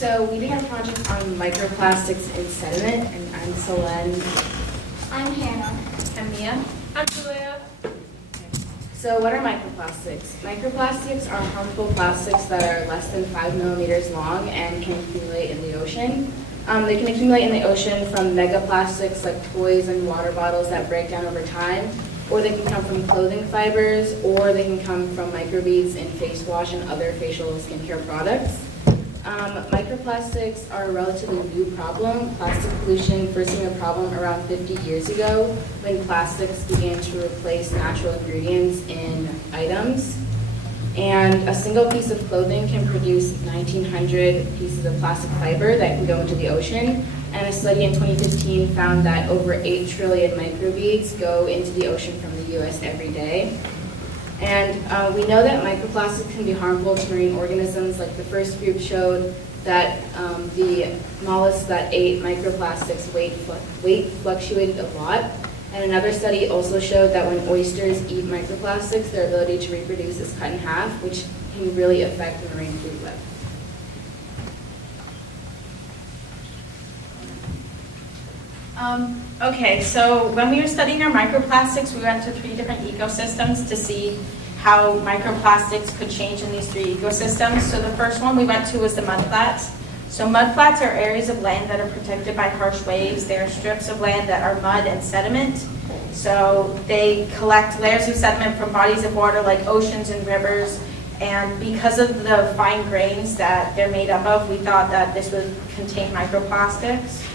So we did a project on microplastics in sediment, and I'm Solenne. I'm Hannah. I'm Mia. I'm Julia. So what are microplastics? Microplastics are harmful plastics that are less than 5 millimeters long and can accumulate in the ocean. They can accumulate in the ocean from megaplastics like toys and water bottles that break down over time, or they can come from clothing fibers, or they can come from microbeads in face wash and other facial skincare products. Microplastics are a relatively new problem. Plastic pollution first became a problem around 50 years ago when plastics began to replace natural ingredients in items. And a single piece of clothing can produce 1,900 pieces of plastic fiber that can go into the ocean. And a study in 2015 found that over 8 trillion microbeads go into the ocean from the US every day. And we know that microplastics can be harmful to marine organisms. Like the first group showed that the mollusks that ate microplastics weight fluctuated a lot. And another study also showed that when oysters eat microplastics, their ability to reproduce is cut in half, which can really affect the marine food web. Okay, so when we were studying our microplastics, we went to 3 different ecosystems to see how microplastics could change in these 3 ecosystems. So the first one we went to was the mudflats. So mudflats are areas of land that are protected by harsh waves. They are strips of land that are mud and sediment. So they collect layers of sediment from bodies of water like oceans and rivers. And because of the fine grains that they're made up of, we thought that this would contain microplastics.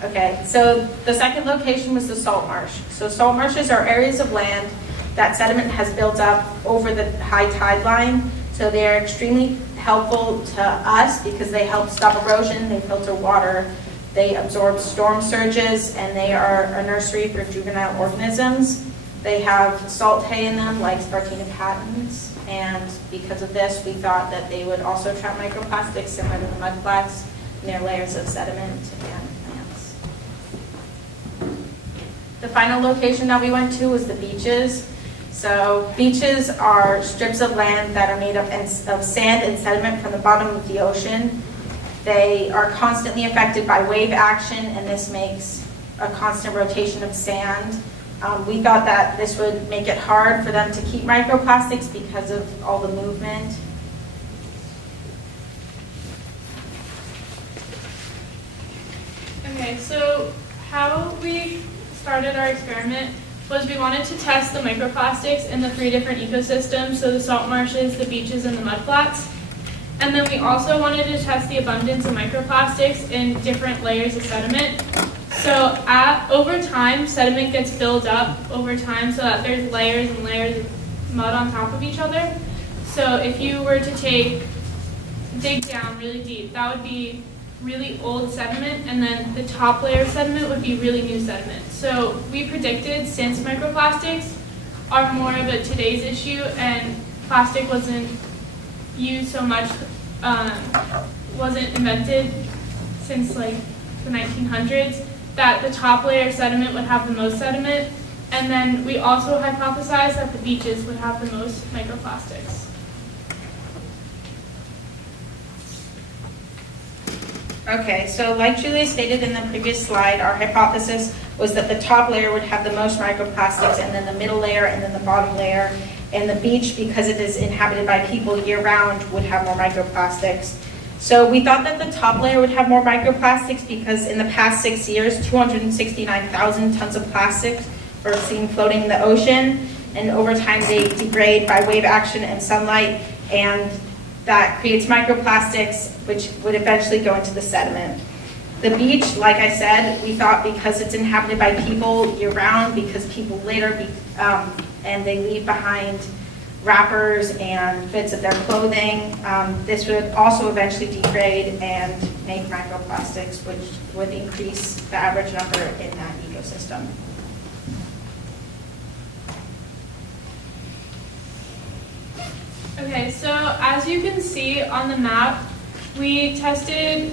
Okay, so the second location was the salt marsh. So salt marshes are areas of land that sediment has built up over the high tide line. So they are extremely helpful to us because they help stop erosion, they filter water, they absorb storm surges, and they are a nursery for juvenile organisms. They have salt hay in them like Spartina patens, and because of this, we thought that they would also trap microplastics similar to the mudflats near layers of sediment and plants. The final location that we went to was the beaches. So beaches are strips of land that are made up of sand and sediment from the bottom of the ocean. They are constantly affected by wave action, and this makes a constant rotation of sand. We thought that this would make it hard for them to keep microplastics because of all the movement. Okay, so how we started our experiment was we wanted to test the microplastics in the 3 different ecosystems, so the salt marshes, the beaches, and the mudflats. And then we also wanted to test the abundance of microplastics in different layers of sediment. So over time, sediment gets built up over time so that there's layers and layers of mud on top of each other. So if you were to dig down really deep, that would be really old sediment, and then the top layer of sediment would be really new sediment. So we predicted, since microplastics are more of a today's issue and plastic wasn't used so much, wasn't invented since like the 1900s, that the top layer of sediment would have the most sediment, and then we also hypothesized that the beaches would have the most microplastics. Okay, so like Julia stated in the previous slide, our hypothesis was that the top layer would have the most microplastics, and then the middle layer, and then the bottom layer. And the beach, because it is inhabited by people year-round, would have more microplastics. So we thought that the top layer would have more microplastics because in the past 6 years, 269,000 tons of plastic were seen floating in the ocean, and over time they degrade by wave action and sunlight, and that creates microplastics, which would eventually go into the sediment. The beach, like I said, we thought because it's inhabited by people year-round, because people litter and they leave behind wrappers and bits of their clothing, this would also eventually degrade and make microplastics, which would increase the average number in that ecosystem. Okay, so as you can see on the map, we tested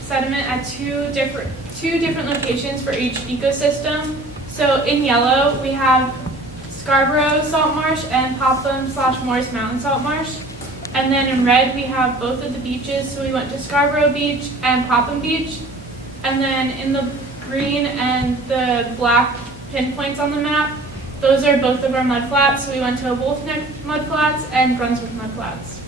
sediment at two different locations for each ecosystem. So in yellow, we have Scarborough Salt Marsh and Popham/Morris Mountain Salt Marsh. And then in red, we have both of the beaches. So we went to Scarborough Beach and Popham Beach. And then in the green and the black pinpoints on the map, those are both of our mudflats. So we went to Wolf Neck mudflats and Brunswick mudflats.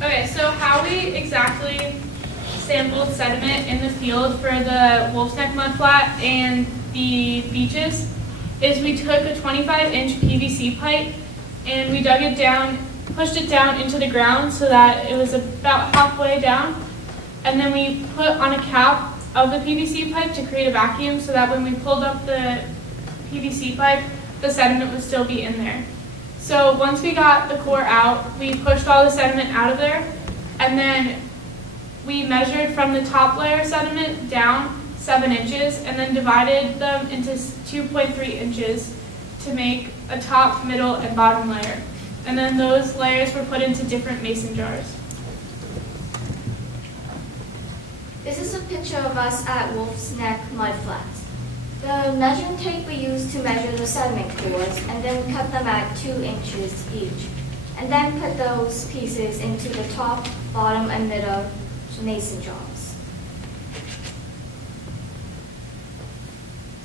Okay, so how we exactly sampled sediment in the field for the Wolf's Neck mudflat and the beaches is we took a 25-inch PVC pipe and we dug it down, pushed it down into the ground so that it was about halfway down. And then we put on a cap of the PVC pipe to create a vacuum so that when we pulled up the PVC pipe, the sediment would still be in there. So once we got the core out, we pushed all the sediment out of there, and then we measured from the top layer sediment down 7 inches, and then divided them into 2.3 inches to make a top, middle, and bottom layer. And then those layers were put into different mason jars. This is a picture of us at Wolf's Neck mudflats. The measuring tape we used to measure the sediment cores and then cut them at 2 inches each. And then put those pieces into the top, bottom, and middle mason jars.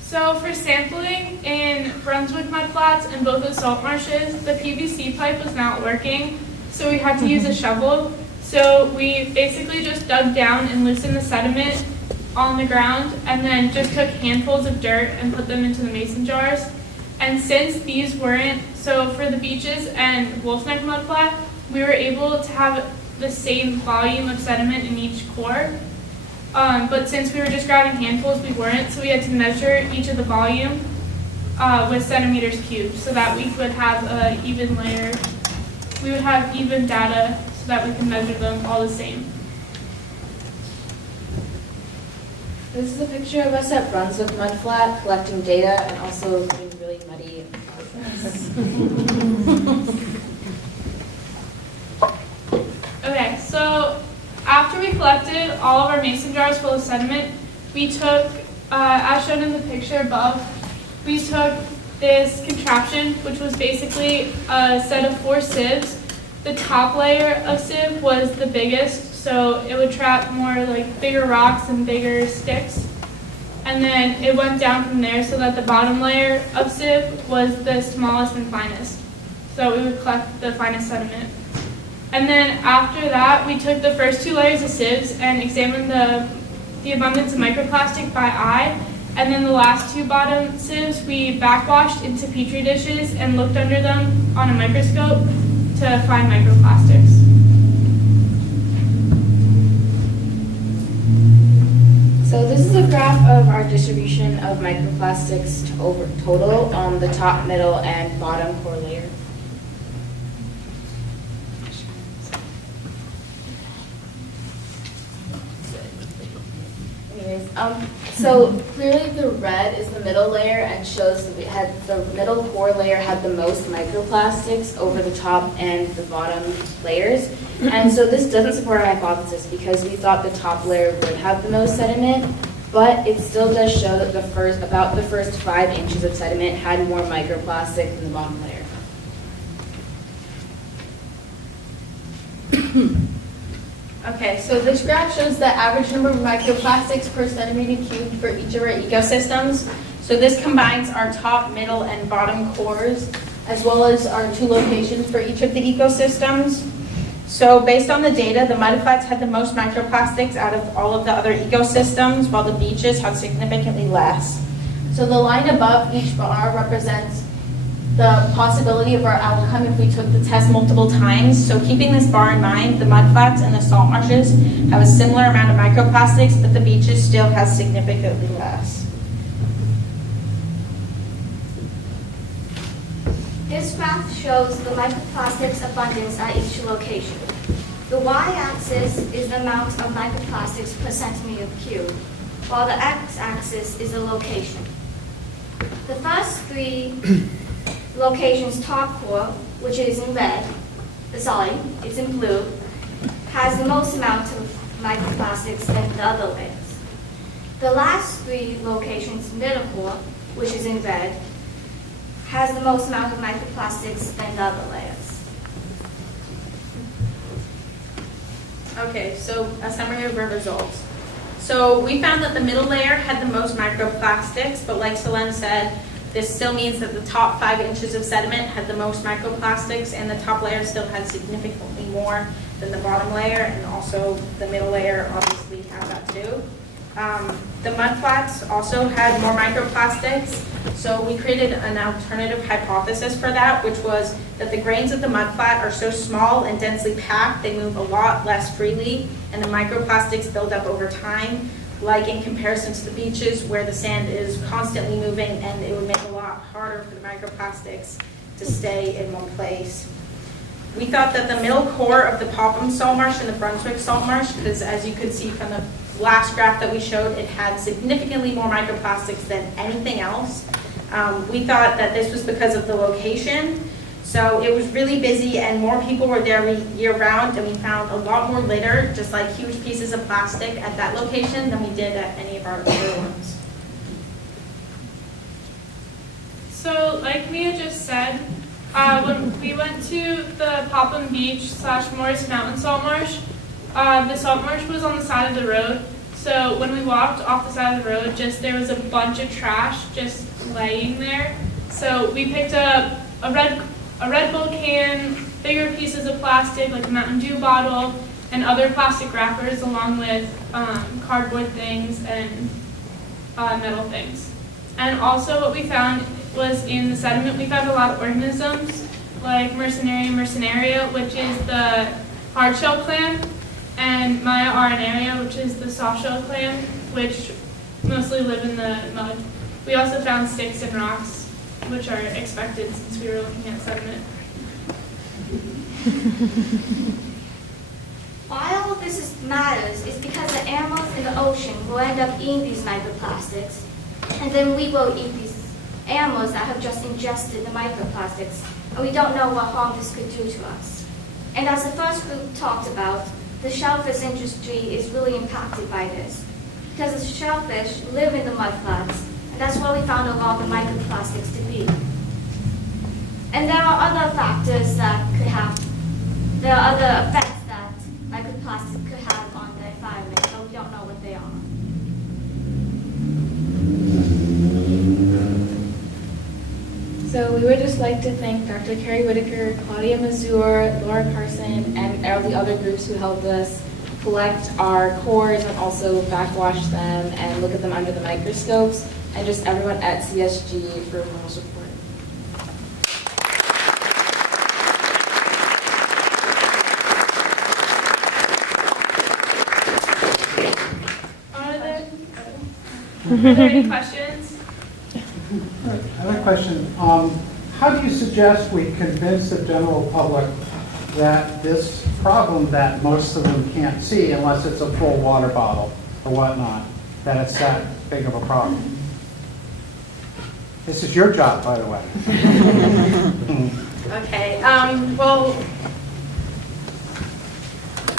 So for sampling in Brunswick mudflats and both the salt marshes, the PVC pipe was not working, so we had to use a shovel. So we basically just dug down and loosened the sediment on the ground, and then just took handfuls of dirt and put them into the mason jars. And since these weren't, so for the beaches and Wolf's Neck mudflat, we were able to have the same volume of sediment in each core. But since we were just grabbing handfuls, we weren't, so we had to measure each of the volume with centimeters cubed so that we would have an even layer. We would have even data so that we can measure them all the same. This is a picture of us at Brunswick mudflat collecting data and also getting really muddy in the process. Okay, so after we collected all of our mason jars full of sediment, we took, as shown in the picture above, we took this contraption, which was basically a set of 4 sieves. The top layer of sieve was the biggest, so it would trap more like bigger rocks and bigger sticks. And then it went down from there so that the bottom layer of sieve was the smallest and finest. So we would collect the finest sediment. And then after that, we took the first 2 layers of sieves and examined the abundance of microplastic by eye. And then the last 2 bottom sieves, we backwashed into petri dishes and looked under them on a microscope to find microplastics. So this is a graph of our distribution of microplastics over total on the top, middle, and bottom core layer. Anyways, so clearly the red is the middle layer and shows that we had the middle core layer had the most microplastics over the top and the bottom layers. And so this doesn't support our hypothesis because we thought the top layer would have the most sediment, but it still does show that about the first 5 inches of sediment had more microplastic than the bottom layer. Okay, so this graph shows the average number of microplastics per centimeter cubed for each of our ecosystems. So this combines our top, middle, and bottom cores, as well as our 2 locations for each of the ecosystems. So based on the data, the mudflats had the most microplastics out of all of the other ecosystems, while the beaches had significantly less. So the line above each bar represents the possibility of our outcome if we took the test multiple times. So keeping this bar in mind, the mudflats and the salt marshes have a similar amount of microplastics, but the beaches still have significantly less. This graph shows the microplastics abundance at each location. The y-axis is the amount of microplastics per centimeter cubed, while the x-axis is the location. The first 3 locations top core, which is in red, it's in blue, has the most amount of microplastics than the other layers. The last 3 locations middle core, which is in red, has the most amount of microplastics than the other layers. Okay, so a summary of our results. So we found that the middle layer had the most microplastics, but like Solenne said, this still means that the top 5 inches of sediment had the most microplastics, and the top layer still had significantly more than the bottom layer, and also the middle layer obviously had that too. The mudflats also had more microplastics, so we created an alternative hypothesis for that, which was that the grains of the mudflat are so small and densely packed, they move a lot less freely, and the microplastics build up over time, like in comparison to the beaches where the sand is constantly moving, and it would make it a lot harder for the microplastics to stay in one place. We thought that the middle core of the Popham Salt Marsh and the Brunswick Salt Marsh, because as you could see from the last graph that we showed, it had significantly more microplastics than anything else. We thought that this was because of the location. So it was really busy and more people were there year round, and we found a lot more litter, just like huge pieces of plastic at that location than we did at any of our other ones. So like Mia just said, when we went to the Popham Beach / Morris Mountain Salt Marsh, the salt marsh was on the side of the road. So when we walked off the side of the road, there was a bunch of trash just laying there. So we picked up a Red Bull can, bigger pieces of plastic like a Mountain Dew bottle, and other plastic wrappers, along with cardboard things and metal things. And also what we found was in the sediment, we found a lot of organisms like Mercenaria mercenaria, which is the hard-shell clam, and Maya arenaria, which is the soft-shell clam, which mostly live in the mud. We also found sticks and rocks, which are expected since we were looking at sediment. Why all of this matters is because the animals in the ocean will end up eating these microplastics, and then we will eat these animals that have just ingested the microplastics, and we don't know what harm this could do to us. And as the first group talked about, the shellfish industry is really impacted by this, because the shellfish live in the mudflats, and that's where we found a lot of the microplastics to be. And there are other factors that could have, there are other effects that microplastics could have on the environment, but we don't know what they are. So we would just like to thank Dr. Carrie Whitaker, Claudia Mazur, Laura Carson, and all the other groups who helped us collect our cores and also backwash them and look at them under the microscopes, and just everyone at CSG for moral support. Are there any questions? I have a question. How do you suggest we convince the general public that this problem that most of them can't see unless it's a full water bottle or whatnot, that it's that big of a problem? This is your job, by the way. Okay, well,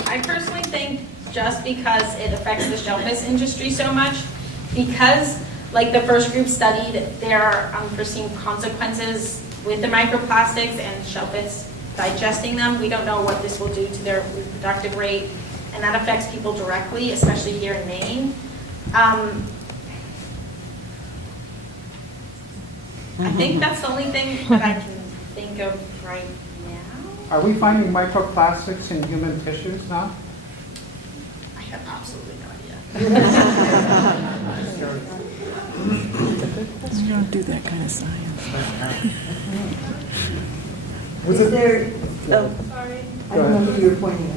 I personally think just because it affects the shellfish industry so much, because like the first group studied, there are unforeseen consequences with the microplastics and shellfish digesting them. We don't know what this will do to their reproductive rate, and that affects people directly, especially here in Maine. I think that's the only thing that I can think of right now. Are we finding microplastics in human tissues now? I have absolutely no idea. You don't do that kind of science. Is there, Sorry. I don't know who you're pointing at.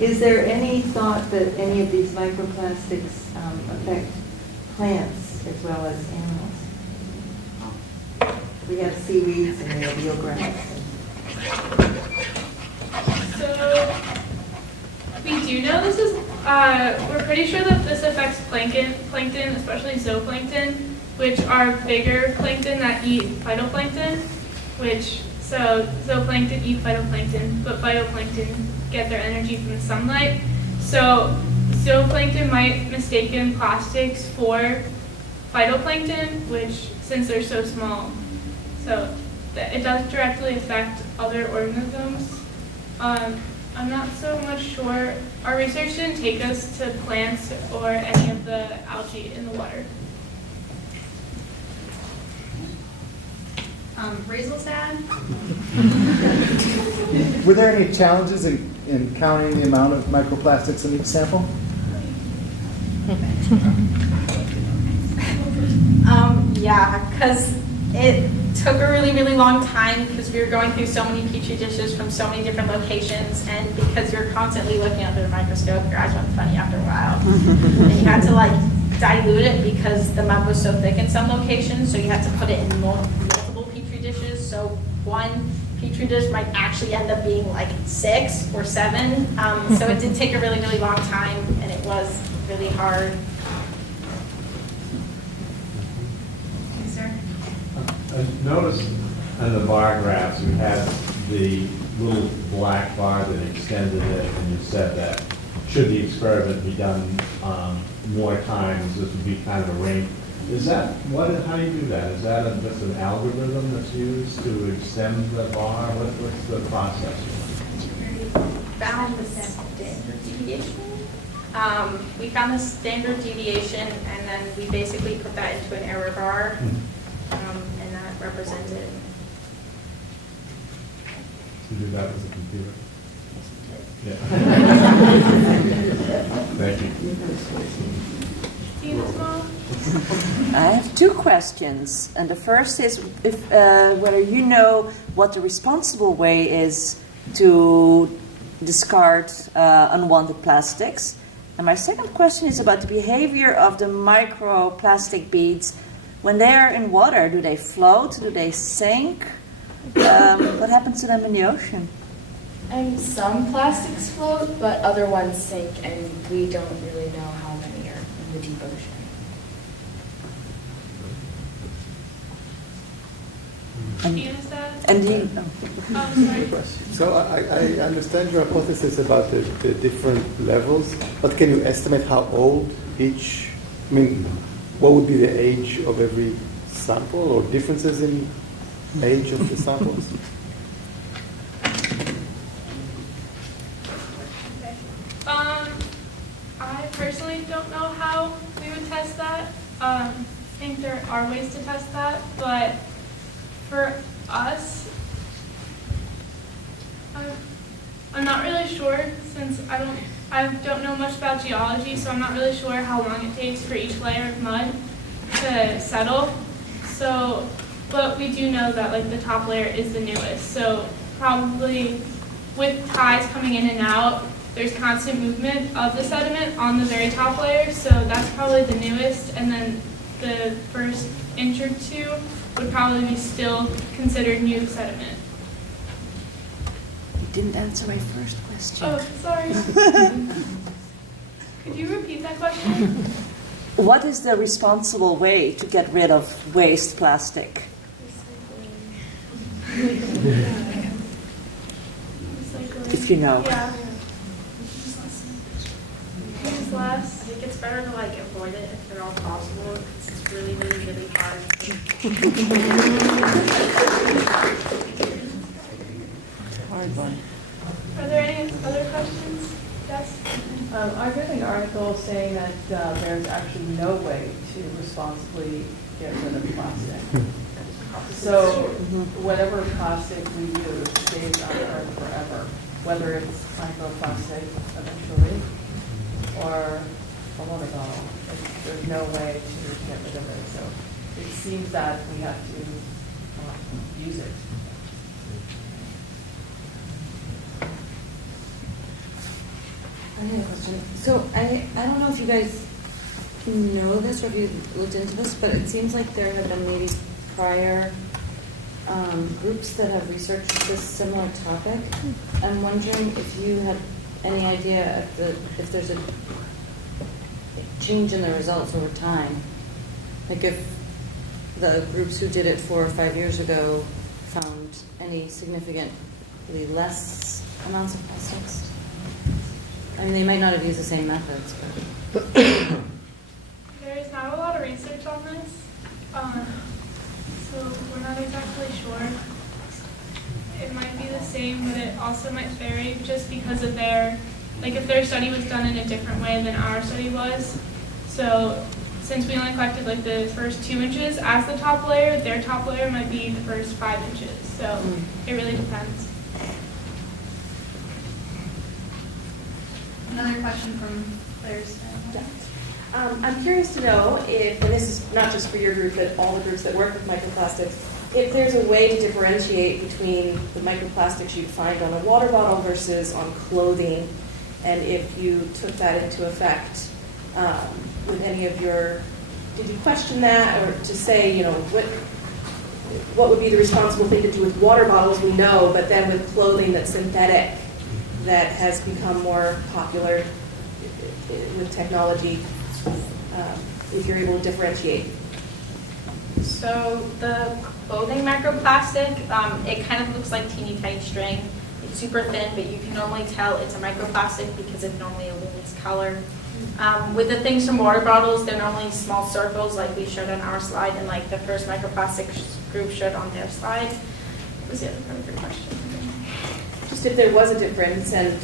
Is there any thought that any of these microplastics affect plants as well as animals? We have seaweeds and we have eelgrass. So we do know this is, we're pretty sure that this affects plankton, especially zooplankton, which are bigger plankton that eat phytoplankton, so zooplankton eat phytoplankton, but phytoplankton get their energy from the sunlight. So zooplankton might mistaken plastics for phytoplankton, which, since they're so small, so it does directly affect other organisms. I'm not so much sure. Our research didn't take us to plants or any of the algae in the water. Basil's dad? Were there any challenges in counting the amount of microplastics in each sample? Yeah, because it took a really, really long time because we were going through so many petri dishes from so many different locations, and because you're constantly looking under the microscope, your eyes went funny after a while. And you had to like dilute it because the mud was so thick in some locations, so you had to put it in multiple petri dishes. So one petri dish might actually end up being like 6 or 7. So it did take a really, really long time, and it was really hard. I noticed in the bar graphs, you had the little black bar that extended it, and you said that should the experiment be done more times, this would be kind of a range. Is that, how do you do that? Is that just an algorithm that's used to extend the bar? What's the process? Found the standard deviation. We found the standard deviation, and then we basically put that into an error bar. And that represented. To do that with a computer? Yeah. Thank you. Tina's mom? I have 2 questions, and the first is if whether you know what the responsible way is to discard unwanted plastics. And my second question is about the behavior of the microplastic beads. When they are in water, do they float? Do they sink? What happens to them in the ocean? And some plastics float, but other ones sink, and we don't really know how many are in the deep ocean. Tina's dad? And the, Oh, sorry. So I understand your hypothesis about the different levels, but can you estimate how old each, what would be the age of every sample or differences in age of the samples? I personally don't know how we would test that. I think there are ways to test that, but for us, I'm not really sure since I don't know much about geology, so I'm not really sure how long it takes for each layer of mud to settle. So, but we do know that like the top layer is the newest. So probably with tides coming in and out, there's constant movement of the sediment on the very top layer. So that's probably the newest, and then the first inch or 2 would probably be still considered new sediment. you didn't answer my first question. Oh, sorry. Could you repeat that question? What is the responsible way to get rid of waste plastic? If you know. Yeah. Use less. I think it's better to like avoid it if at all possible, because it's really, really, really hard. Hard one. Are there any other questions? Yes? I read an article saying that there's actually no way to responsibly get rid of plastic. So whatever plastic we use stays on Earth forever, whether it's microplastic eventually or a water bottle. There's no way to get rid of it. So it seems that we have to use it. I have a question. So I don't know if you guys know this or if you looked into this, but it seems like there have been maybe prior groups that have researched this similar topic. I'm wondering if you have any idea if there's a change in the results over time. Like if the groups who did it 4 or 5 years ago found any significantly less amounts of plastics. I mean, they might not have used the same methods, but... There is not a lot of research on this. So we're not exactly sure. It might be the same, but it also might vary just because of if their study was done in a different way than our study was. So since we only collected the first 2 inches as the top layer, their top layer might be the first 5 inches. So it really depends. Another question from Claire's. I'm curious to know if, and this is not just for your group, but all the groups that work with microplastics, if there's a way to differentiate between the microplastics you'd find on a water bottle versus on clothing, and if you took that into effect with any of your, did you question that, or to say, what would be the responsible thing to do with water bottles, we know, but then with clothing that's synthetic, that has become more popular with technology, if you're able to differentiate? So the clothing microplastic, it kind of looks like teeny tiny string. It's super thin, but you can normally tell it's a microplastic because it normally illumines color. With the things from water bottles, they're normally small circles like we showed on our slide and like the first microplastics group showed on their slide. What was the other part of your question? Just if there was a difference, and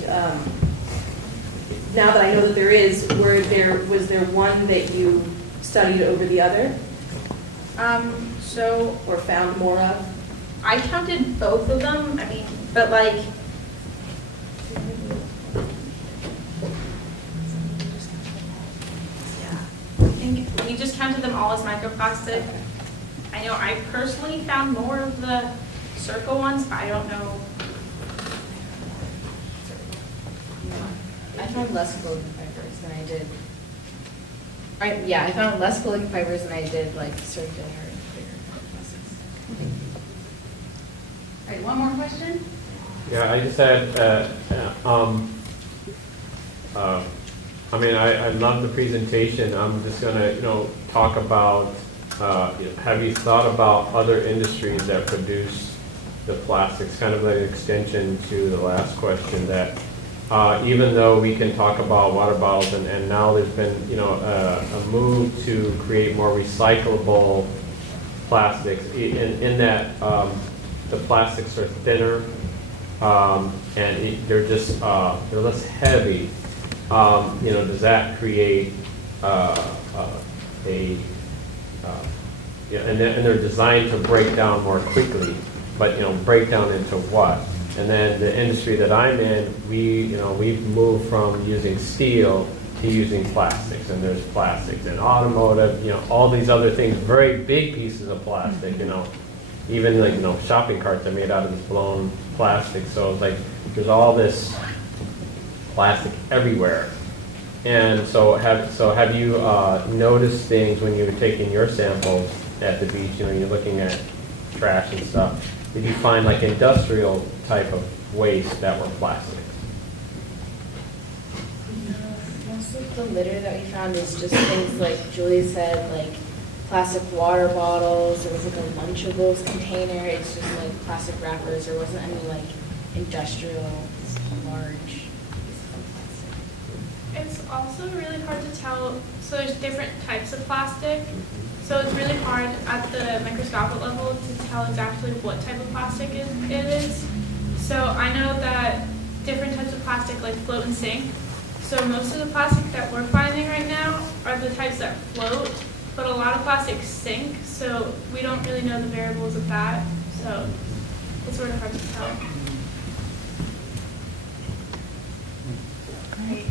now that I know that there is, was there one that you studied over the other? Or found more of? I counted both of them. But I think we just counted them all as microplastic. I know I personally found more of the circle ones. I don't know. I found less clothing fibers than I did. I found less clothing fibers than I did circular and clear plastics. All right, one more question. Yeah, I just had, I love the presentation. I'm just gonna, talk about, have you thought about other industries that produce the plastics? Kind of like an extension to the last question that, even though we can talk about water bottles and now there's been, a move to create more recyclable plastics in that, the plastics are thinner, and they're just they're less heavy. Does that create and they're designed to break down more quickly, but break down into what? And then the industry that I'm in, we've moved from using steel to using plastics, and there's plastics in automotive, all these other things, very big pieces of plastic, even shopping carts are made out of this blown plastic. So it's there's all this plastic everywhere. And so have you noticed things when you were taking your samples at the beach? You're looking at trash and stuff. Did you find industrial type of waste that were plastic? Most of the litter that we found is just things like Julie said, plastic water bottles. There was a Lunchables container. It's just plastic wrappers. There wasn't any industrial large pieces of plastic. It's also really hard to tell. So there's different types of plastic. So it's really hard at the microscopic level to tell exactly what type of plastic it is. So I know that different types of plastic float and sink. So most of the plastic that we're finding right now are the types that float, but a lot of plastics sink. So we don't really know the variables of that. So it's sort of hard to tell. Great.